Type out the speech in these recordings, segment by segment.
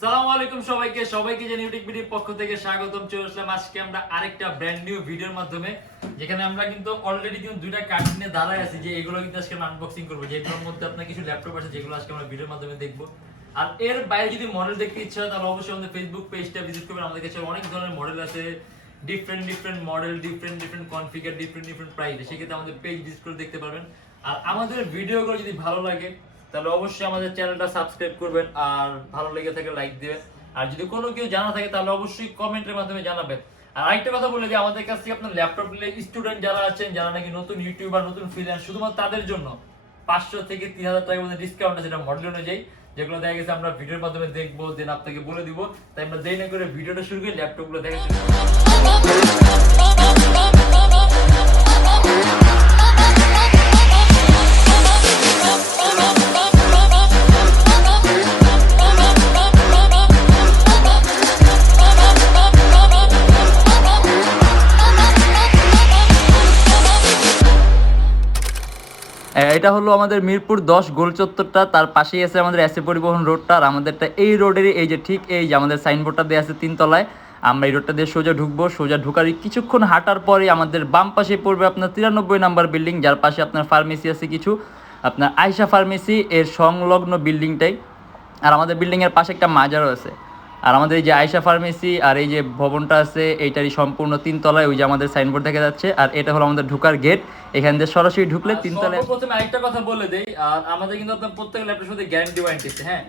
আসসালামু আলাইকুম সবাইকে জানি Youtechbd পক্ষ থেকে স্বাগতম। চলে আসলাম আজকে আমরা আরেকটা ব্র্যান্ড নিউ ভিডিওর মাধ্যমে, যেখানে আমরা কিন্তু অলরেডি কিন্তু দুইটা কার্ড নিয়ে দাঁড়ায় আছি যে এগুলো কিন্তু আজকে আনবক্সিং করব, যেগুলোর মধ্যে আপনার কিছু ল্যাপটপ আছে যেগুলো আজকে আমরা ভিডিওর মাধ্যমে দেখব। আর এর বাইরে যদি মডেল দেখতে ইচ্ছা হয় তাহলে অবশ্যই আমাদের ফেসবুক পেজটা ভিজিট করবেন। আমাদের কাছে অনেক ধরনের মডেল আছে, different model, different configure, different price. সেক্ষেত্রে আমাদের পেজ ভিজিট করে দেখতে পারবেন। আর আমাদের ভিডিওগুলো যদি ভালো লাগে তাহলে অবশ্যই আমাদের চ্যানেলটা সাবস্ক্রাইব করবেন, আর ভালো লেগে থাকলে লাইক দিবেন। আর যদি কোনো কিছু জানা থাকে তাহলে অবশ্যই কমেন্টের মাধ্যমে জানাবেন। আর আরেকটা কথা বলে যে আমাদের কাছ থেকে আপনার ল্যাপটপ নিলে স্টুডেন্ট যারা আছেন, যারা নাকি নতুন ইউটিউবার, নতুন ফ্রিল্যান্স, শুধুমাত্র তাদের জন্য 500 থেকে 3000 টাকার মধ্যে ডিসকাউন্ট আছে, সেটা মডেল অনুযায়ী, যেগুলো দেখা গেছে আমরা ভিডিওর মাধ্যমে দেখবো, দেন আপনাকে বলে দিব। তাই আমরা দেরি না করে ভিডিওটা শুরু করি, ল্যাপটপগুলো দেখা শুরু করি। এটা হলো আমাদের মিরপুর 10 গোল চত্বরটা, তার পাশেই আছে আমাদের এসএ পরিবহন রোডটা। আর আমাদেরটা এই রোডেরই এই যে ঠিক এই যে আমাদের সাইনবোর্ডটা দেওয়া আছে 3 তলায়। আমরা এই রোডটা দিয়ে সোজা ঢুকবো, সোজা ঢুকার কিছুক্ষণ হাঁটার পরে আমাদের বাম পাশে পড়বে আপনার 93 নাম্বার বিল্ডিং, যার পাশে আপনার ফার্মেসি আছে কিছু, আপনার আয়শা ফার্মেসি এর সংলগ্ন বিল্ডিংটাই। আর আমাদের বিল্ডিংয়ের পাশে একটা মাজারও আছে। আর আমাদের এই যে আয়শা ফার্মেসি আর এই যে ভবনটা আছে এইটারই সম্পূর্ণ 3 তলায়, ওই যে আমাদের সাইনবোর্ড দেখা যাচ্ছে। আর এটা হলো আমাদের ঢোকার গেট, এখান দিয়ে সরাসরি ঢুকলে 3 তলায়। প্রথমে আরেকটা কথা বলে দেই, আর আমাদের কিন্তু আপনার প্রত্যেক ল্যাপটপের সাথে গ্যারান্টি ওয়ারেন্টি আছে। হ্যাঁ,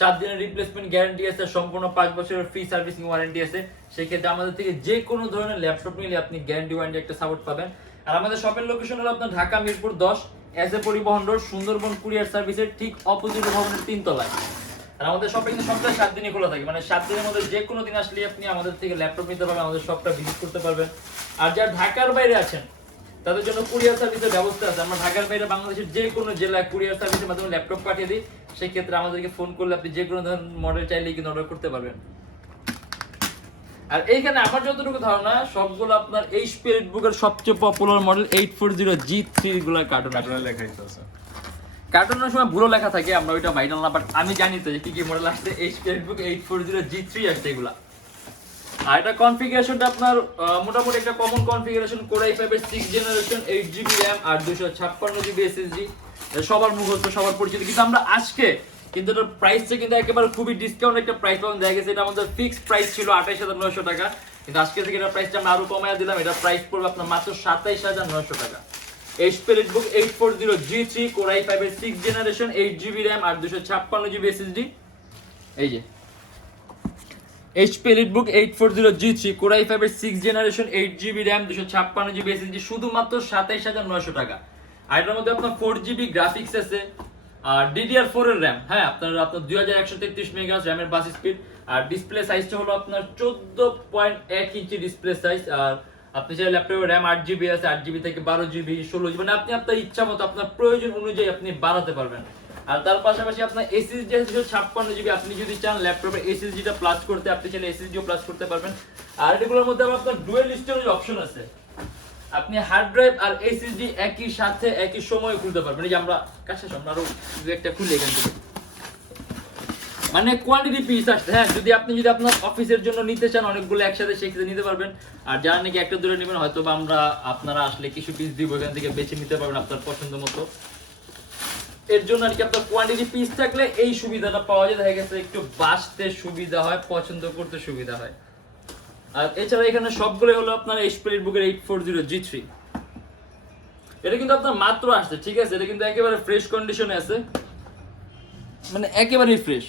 7 দিনের রিপ্লেসমেন্ট গ্যারান্টি আছে, সম্পূর্ণ 5 বছরের ফ্রি সার্ভিসিং ওয়ারেন্টি আছে। সেই ক্ষেত্রে আমাদের থেকে যে কোনো ধরনের ল্যাপটপ নিলে আপনি গ্যারান্টি ওয়ারেন্টি একটা সাপোর্ট পাবেন। আর আমাদের শপের লোকেশন হলো আপনার ঢাকা মিরপুর 10 এসএ পরিবহন রোড, সুন্দরবন কুরিয়ার সার্ভিসের ঠিক অপোজিট ভবনের 3 তলায়। আর আমাদের শপে কিন্তু সপ্তাহে 7 দিনই খোলা থাকে, মানে 7 দিনের মধ্যে যে কোনো দিন আসলে আপনি আমাদের থেকে ল্যাপটপ নিতে পারবেন, আমাদের শপটা ভিজিট করতে পারবেন। আর যারা ঢাকার বাইরে আছেন তাদের জন্য কুরিয়ার সার্ভিসের ব্যবস্থা আছে। আমরা ঢাকার বাইরে বাংলাদেশের যে কোনো জেলায় কুরিয়ার সার্ভিসের মাধ্যমে ল্যাপটপ পাঠিয়ে দিই। সেই ক্ষেত্রে আমাদেরকে ফোন করলে আপনি যে কোনো ধরনের মডেল চাইলেই কিন্তু অর্ডার করতে পারবেন। আর এইখানে আমার যতটুকু ধারণা সবগুলো আপনার এইচপি এলিটবুকের সবচেয়ে পপুলার মডেল 840G3 গুলো কার্টুনে লেখা আছে। কার্টুনের সময় ভুলো লেখা থাকে, আমরা ওইটা ভাইরাল না, বাট আমি জানি তো যে কি কি মডেল আসছে। এইচপি এলিটবুক 840G3 আসছে এগুলা। আর এটা কনফিগারেশনটা আপনার মোটামুটি একটা কমন কনফিগারেশন, Core i5 এর 6th জেনারেশন, 8GB RAM আর 256GB SSD, সবার মুখস্থ, সবার পরিচিত। কিন্তু আমরা আজকে কিন্তু এটার প্রাইসটা কিন্তু একেবারে খুবই ডিসকাউন্ট একটা প্রাইস পাবেন। দেখা গেছে এটা আমাদের ফিক্সড প্রাইস ছিল 28900 টাকা, কিন্তু আজকে থেকে এটার প্রাইসটা আমরা আরো কমায় দিলাম। এটা প্রাইস পড়বে আপনার মাত্র 27900 টাকা। HP EliteBook 840G3 Core i5 এর 6th জেনারেশন, 8GB RAM আর 256GB SSD। এই যে HP EliteBook 840G3 Core i5 এর 6th generation, 8GB RAM 256GB SSD, শুধুমাত্র 27900 টাকা। আর এটার মধ্যে আপনার 4GB গ্রাফিক্স আছে আর DDR4 এর RAM। হ্যাঁ, আপনার 2133 মেগাহার্টজ RAM এর বাস স্পিড। আর ডিসপ্লে সাইজটা হলো আপনার 14.1 ইঞ্চি ডিসপ্লে সাইজ। আর আপনি চাইলে ল্যাপটপে RAM 8GB আছে, 8GB থেকে 12GB, 16GB, মানে আপনি আপনার ইচ্ছা মতো আপনার প্রয়োজন অনুযায়ী আপনি বাড়াতে পারবেন। আর তার পাশাপাশি আপনার SSD আছে 56GB, আপনি যদি চান ল্যাপটপে SSDটা প্লাস করতে, আপনি চাইলে SSDও প্লাস করতে পারবেন। আর এগুলোর মধ্যে আপনার ডুয়াল স্টোরেজ অপশন আছে, আপনি হার্ড ড্রাইভ আর SSD একই সাথে একই সময়ে খুলতে পারবেন। এই যে আমরা কাছে আমরা আরো একটা খুলে এখান থেকে, মানে কোয়ান্টিটি পিস আসছে। হ্যাঁ, যদি আপনার অফিসের জন্য নিতে চান অনেকগুলো একসাথে, সেক্ষেত্রে নিতে পারবেন। আর যারা নাকি একটা দূরে নেবেন, হয়তো বা আপনারা আসলে কিছু পিস দিব, এখান থেকে বেছে নিতে পারবেন আপনার পছন্দ মতো। এর জন্য আর কি আপনার কোয়ান্টিটি পিস থাকলে এই সুবিধাটা পাওয়া যায়। দেখা গেছে একটু বাঁচতে সুবিধা হয়, পছন্দ করতে সুবিধা হয়। আর এছাড়া এখানে সবগুলো হলো আপনার HP EliteBook 840G3। এটা কিন্তু আপনার মাত্র আসছে, ঠিক আছে? এটা কিন্তু একেবারে ফ্রেশ কন্ডিশনে আছে, মানে একেবারেই ফ্রেশ।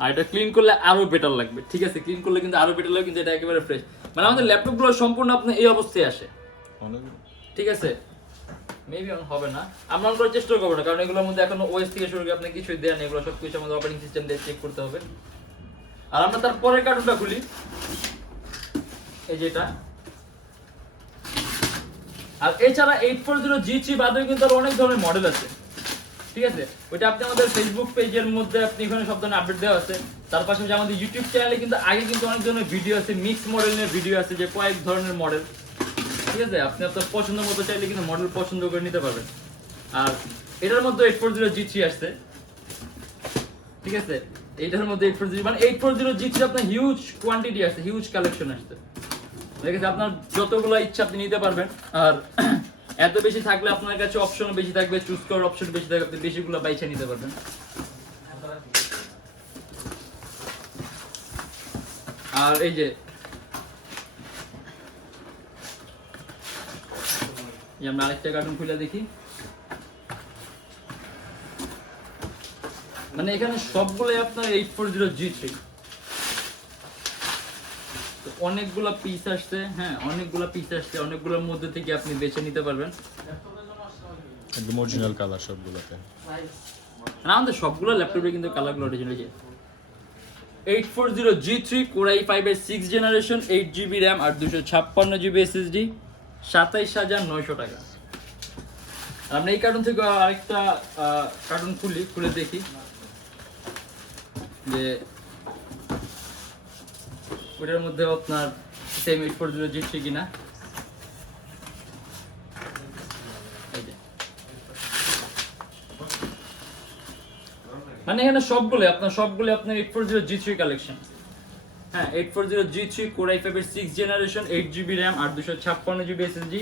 আর এটা ক্লিন করলে আরো বেটার লাগবে, ঠিক আছে? ক্লিন করলে কিন্তু আরো বেটার লাগবে, কিন্তু এটা একেবারে ফ্রেশ। মানে আমাদের ল্যাপটপগুলো সম্পূর্ণ আপনার এই অবস্থায় আসে, ঠিক আছে? মেবি অন হবে না, আমরা অন করার চেষ্টা করবো না, কারণ এগুলোর মধ্যে এখনো OS থেকে শুরু করে আপনি কিছুই দেয়া নেই। এগুলো সবকিছু আমাদের অপারেটিং সিস্টেম দিয়ে চেক করতে হবে। আর আমরা তারপরে কার্টুনটা খুলি, এই যেটা। আর এছাড়া 840G3 বাদেও কিন্তু আরো অনেক ধরনের মডেল আছে, ঠিক আছে? ওইটা আপনি আমাদের ফেসবুক পেজের মধ্যে আপনি এখানে সব ধরনের আপডেট দেওয়া আছে। তার পাশাপাশি আমাদের ইউটিউব চ্যানেলে কিন্তু আগে কিন্তু অনেক ধরনের ভিডিও আছে, মিক্স মডেলের ভিডিও আছে, যে কয়েক ধরনের মডেল, ঠিক আছে? আপনি আপনার পছন্দ মতো চাইলে কিন্তু মডেল পছন্দ করে নিতে পারবেন। আর এটার মধ্যে 840G3 আসছে, ঠিক আছে? এইটার মধ্যে 840 মানে 840 জিতে আপনার হিউজ কোয়ান্টিটি আছে, হিউজ কালেকশন আসছে। দেখেন আপনার যতগুলো ইচ্ছা আপনি নিতে পারবেন। আর এত বেশি থাকলে আপনার কাছে অপশনও বেশি থাকবে, চুজ করার অপশন বেশি থাকবে, আপনি বেশিগুলো বাইছে নিতে পারবেন। আর এই যে আমরা আরেকটা কার্টুন খুলে দেখি, মানে এখানে সবগুলো আপনার 840 G3, অনেকগুলা পিস আসছে। হ্যাঁ, অনেকগুলা পিস আসছে, অনেকগুলোর মধ্যে থেকে আপনি বেছে নিতে পারবেন। একদম অরিজিনাল কালার সবগুলোতে। না, আমাদের সবগুলো ল্যাপটপে কিন্তু কালারগুলো অরিজিনাল। যে 840 G3 Core i5 এর 6th জেনারেশন, 8GB RAM আর 256GB SSD, 27,900 টাকা। আর আমরা এই কার্টুন থেকে আরেকটা কার্টুন খুলে দেখি যে ওটার মধ্যে আপনার সেম 840 G3 কিনা। মানে এখানে সবগুলো আপনার 840 G3 কালেকশন। হ্যাঁ, 840 G3 Core i5 এর 6th জেনারেশন, 8GB RAM আর 256GB SSD,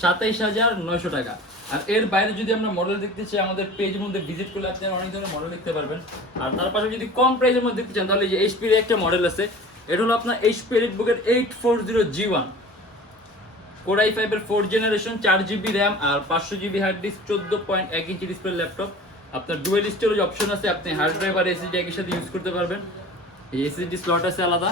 27,900 টাকা। আর এর বাইরে যদি আমরা মডেল দেখতে চাই, আমাদের পেজের মধ্যে ভিজিট করলে আপনি অনেক ধরনের মডেল দেখতে পারবেন। আর তার পাশে যদি কম প্রাইসের মধ্যে দেখতে চান, তাহলে যে HP এর একটা মডেল আছে, এটা হলো আপনার HP EliteBook এর 840 G1 Core i5 এর 4th জেনারেশন, 4GB RAM আর 500GB hard disk, 14.1 inch display laptop. আপনার ডুয়াল স্টোরেজ অপশন আছে, আপনি হার্ড ড্রাইভ আর SSD একই সাথে ইউজ করতে পারবেন। এই SSD স্লট আছে আলাদা,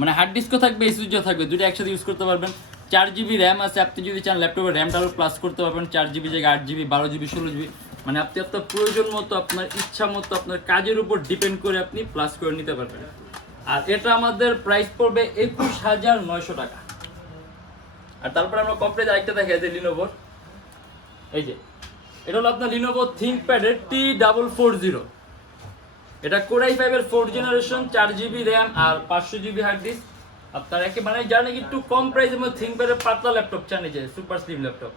মানে হার্ড ডিস্কও থাকবে, SSDও থাকবে, দুটো একসাথে ইউজ করতে পারবেন। 4GB RAM আছে, আপনি যদি চান ল্যাপটপে র্যামটা আরও প্লাস করতে পারবেন, 4GB জায়গায় 8GB, 12GB, 16GB, মানে আপনি আপনার প্রয়োজন মতো, আপনার ইচ্ছা মতো, আপনার কাজের উপর ডিপেন্ড করে আপনি প্লাস করে নিতে পারবেন। আর এটা আমাদের প্রাইস পড়বে 21,900 টাকা। আর তারপরে আমরা কমপ্লিট আরেকটা দেখাই যে লিনোভোর, এই যে এটা হলো আপনার লিনোভো ThinkPad এর T440। এটা Core i5 এর 4th জেনারেশন, 4GB RAM আর 500GB হার্ড ডিস্ক। আপনার একেবারে জানেন একটু কম প্রাইসের মধ্যে ThinkPad এর পাতলা ল্যাপটপ চান, এই যে super slim laptop,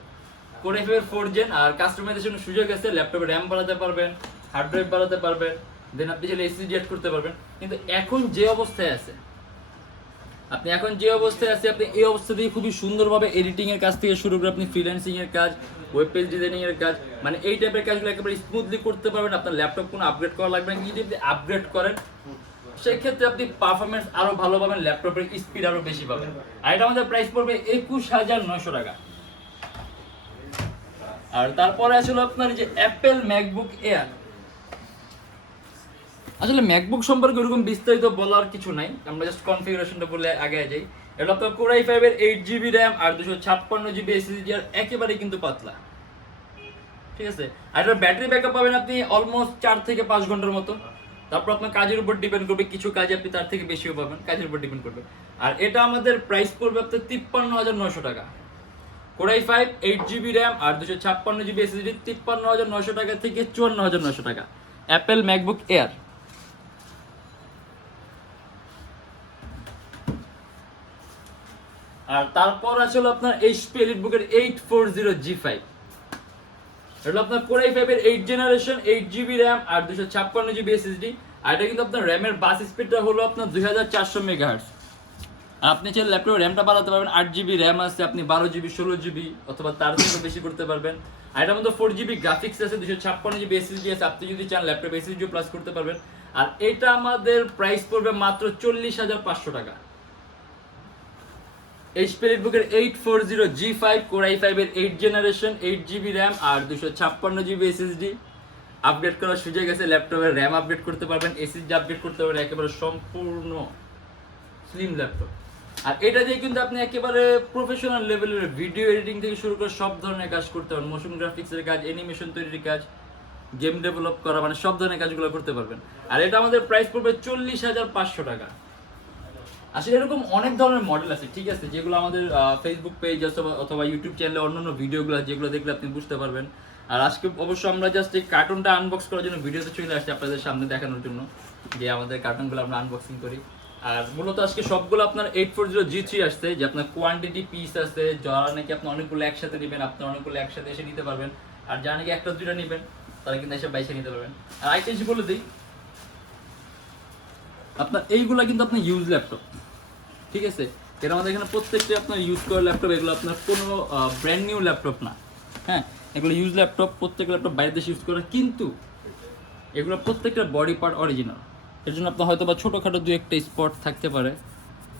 Core i5 এর 4th জেন। আর কাস্টমাইজেশনের সুযোগ আছে, ল্যাপটপে RAM বাড়াতে পারবেন, হার্ড ড্রাইভ বাড়াতে পারবেন, দেন আপনি চাইলে SSD অ্যাড করতে পারবেন। কিন্তু এখন যে অবস্থায় আছে আপনি এই অবস্থা দিয়ে খুবই সুন্দরভাবে এডিটিং এর কাজ থেকে শুরু করে আপনি ফ্রিল্যান্সিং এর কাজ, ওয়েব পেজ ডিজাইনিং এর কাজ, মানে এই টাইপের কাজগুলো একেবারে স্মুথলি করতে পারবেন। আপনার ল্যাপটপ কোনো আপগ্রেড করা লাগবে না। যদি আপনি আপগ্রেড করেন, সেক্ষেত্রে আপনি পারফরমেন্স আরো ভালো পাবেন, ল্যাপটপের স্পিড আরো বেশি পাবেন। আর এটা আমাদের প্রাইস পড়বে 21,900 টাকা। আর তারপরে আসলে আপনার যে অ্যাপেল ম্যাকবুক এয়ার, আসলে ম্যাকবুক সম্পর্কে ওরকম বিস্তারিত বলার কিছু নাই, আমরা জাস্ট কনফিগারেশনটা বলে আগে যাই। এটা আপনার Core i5 এর 8GB RAM আর 256GB SSD, আর একেবারে কিন্তু পাতলা, ঠিক আছে। আর এটার ব্যাটারি ব্যাকআপ পাবেন আপনি অলমোস্ট 4 থেকে 5 ঘন্টার মতো। তারপর আপনার কাজের উপর ডিপেন্ড করবে, কিছু কাজে আপনি তার থেকে বেশিও পাবেন, কাজের উপর ডিপেন্ড করবে। আর এটা আমাদের প্রাইস পড়বে আপনার 53,900 টাকা। Core i5 8GB RAM আর 256GB SSD, 53,900 টাকা থেকে 54,900 টাকা অ্যাপেল ম্যাকবুক এয়ার। আর তারপর আসলে আপনার HP EliteBook এর 840 G5, এটা আপনার Core i5 এর 8th জেনারেশন, 8GB RAM আর 256GB SSD। আর এটা কিন্তু আপনার র্যামের বাস স্পিডটা হলো আপনার 2400 মেগাহার্টজ। আর আপনি চাইলে ল্যাপটপে র্যামটা বাড়াতে পারবেন, 8GB র্যাম আছে, আপনি 12GB, 16GB অথবা তার থেকে বেশি করতে পারবেন। আর এটার মধ্যে 4GB গ্রাফিক্স আছে, 256GB SSD আছে, আপনি যদি চান ল্যাপটপে SSD প্লাস করতে পারবেন। আর এটা আমাদের প্রাইস পড়বে মাত্র 40,500 টাকা। HP EliteBook এর 840 G5 Core i5 এর 8th জেনারেশন, 8GB RAM আর 256GB SSD। আপগ্রেড করার সুযোগ আছে, ল্যাপটপের RAM আপগ্রেড করতে পারবেন, SSD আপগ্রেড করতে পারবেন, একেবারে সম্পূর্ণ স্লিম ল্যাপটপ। আর এটা দিয়ে কিন্তু আপনি একেবারে প্রফেশনাল লেভেলের ভিডিও এডিটিং থেকে শুরু করে সব ধরনের কাজ করতে পারবেন, মোশন গ্রাফিক্সের কাজ, অ্যানিমেশন তৈরির কাজ, গেম ডেভেলপ করা, মানে সব ধরনের কাজগুলো করতে পারবেন। আর এটা আমাদের প্রাইস পড়বে 40,500 টাকা। আসলে এরকম অনেক ধরনের মডেল আছে, ঠিক আছে, যেগুলো আমাদের ফেসবুক পেজ অথবা ইউটিউব চ্যানেলে অন্যান্য ভিডিওগুলো, যেগুলো দেখলে আপনি বুঝতে পারবেন। আর আজকে অবশ্য আমরা জাস্ট এই কার্টুনটা আনবক্স করার জন্য ভিডিওতে চলে আসছি আপনাদের সামনে দেখানোর জন্য, যে আমাদের কার্টুনগুলো আমরা আনবক্সিং করি। আর মূলত আজকে সবগুলো আপনার 840 G3 আসছে, যে আপনার কোয়ান্টিটি পিস আছে, যারা নাকি আপনি অনেকগুলো একসাথে নেবেন, আপনি অনেকগুলো একসাথে এসে নিতে পারবেন। আর যারা নাকি একটা দুইটা নেবেন, তারা কিন্তু এসে বাইসে নিতে পারবেন। আর আরেকটা জিনিস বলে দিই, আপনার এইগুলা কিন্তু আপনার ইউজ ল্যাপটপ, ঠিক আছে? এটা আমাদের এখানে প্রত্যেকটা আপনার ইউজ করা ল্যাপটপ, এগুলো আপনার কোনো ব্র্যান্ড নিউ ল্যাপটপ না, হ্যাঁ, এগুলো ইউজ ল্যাপটপ, প্রত্যেক ল্যাপটপ বাইরে দেশে ইউজ করা, কিন্তু এগুলো প্রত্যেকটা বডি পার্ট অরিজিনাল। এর জন্য আপনার হয়তো বা ছোটোখাটো দু একটা স্পট থাকতে পারে,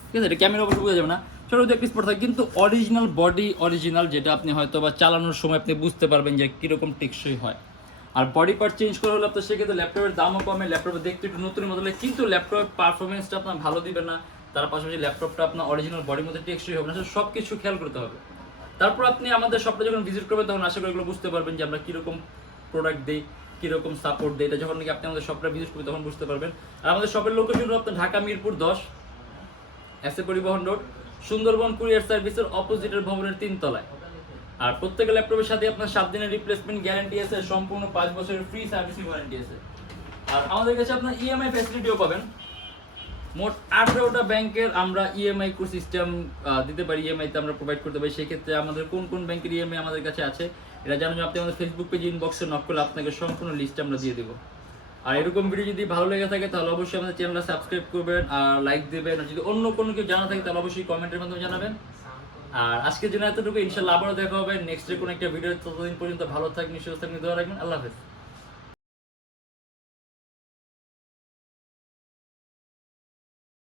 ঠিক আছে, এটা ক্যামেরা অবশ্যই বোঝা যাবে না, ছোটো দু একটা স্পট থাকে, কিন্তু অরিজিনাল বডি অরিজিনাল, যেটা আপনি হয়তো বা চালানোর সময় আপনি বুঝতে পারবেন যে কীরকম টেকসই হয়। আর বডি পার্ট চেঞ্জ করা হলে আপনার সেক্ষেত্রে ল্যাপটপের দামও কমে, ল্যাপটপে দেখতে একটু নতুন মতো লাগে, কিন্তু ল্যাপটপের পারফরমেন্সটা আপনার ভালো দিবে না, তার পাশাপাশি ল্যাপটপটা আপনার অরিজিনাল বডির মধ্যে টেকসই হবে না, সব কিছু খেয়াল করতে হবে। তারপর আপনি আমাদের শপটা যখন ভিজিট করবেন তখন আশা করি এগুলো বুঝতে পারবেন যে আমরা কীরকম প্রোডাক্ট দিই, কীরকম সাপোর্ট দিই। এটা যখন নাকি আপনি আমাদের শপটা ভিজিট করবেন তখন বুঝতে পারবেন। আর আমাদের শপের লোকেশন হলো আপনার ঢাকা মিরপুর 10 এসএ পরিবহন রোড, সুন্দরবন কুরিয়ার সার্ভিসের অপোজিটের ভবনের 3 তলায়। আর প্রত্যেকটা ল্যাপটপের সাথে আপনার 7 দিনের রিপ্লেসমেন্ট গ্যারান্টি আছে, সম্পূর্ণ 5 বছরের ফ্রি সার্ভিসিং ওয়ারেন্টি আছে। আর আমাদের কাছে আপনার ইএমআই ফ্যাসিলিটিও পাবেন। মোট 18টা ব্যাংকের আমরা ইএমআই সিস্টেম দিতে পারি, ইএমআইতে আমরা প্রোভাইড করতে পারি। সেক্ষেত্রে আমাদের কোন কোন ব্যাংকের ইএমআই আমাদের কাছে আছে এটা জানার জন্য আপনি আমাদের ফেসবুক পেজ ইনবক্সে নক করলে আপনাকে সম্পূর্ণ লিস্ট আমরা দিয়ে দেবো। আর এরকম ভিডিও যদি ভালো লেগে থাকে তাহলে অবশ্যই আমাদের চ্যানেলটা সাবস্ক্রাইব করবেন আর লাইক দেবেন। আর যদি অন্য কোনো কিছু জানা থাকে তাহলে অবশ্যই কমেন্টের মাধ্যমে জানাবেন। আর আজকের জন্য এতটুকু, ইনশাআল্লাহ আবারও দেখা হবে নেক্সট কোনো একটা ভিডিও। ততদিন পর্যন্ত ভালো থাকবেন, সুস্থ থাকবেন, দোয়া রাখবেন। আল্লাহ হাফেজ।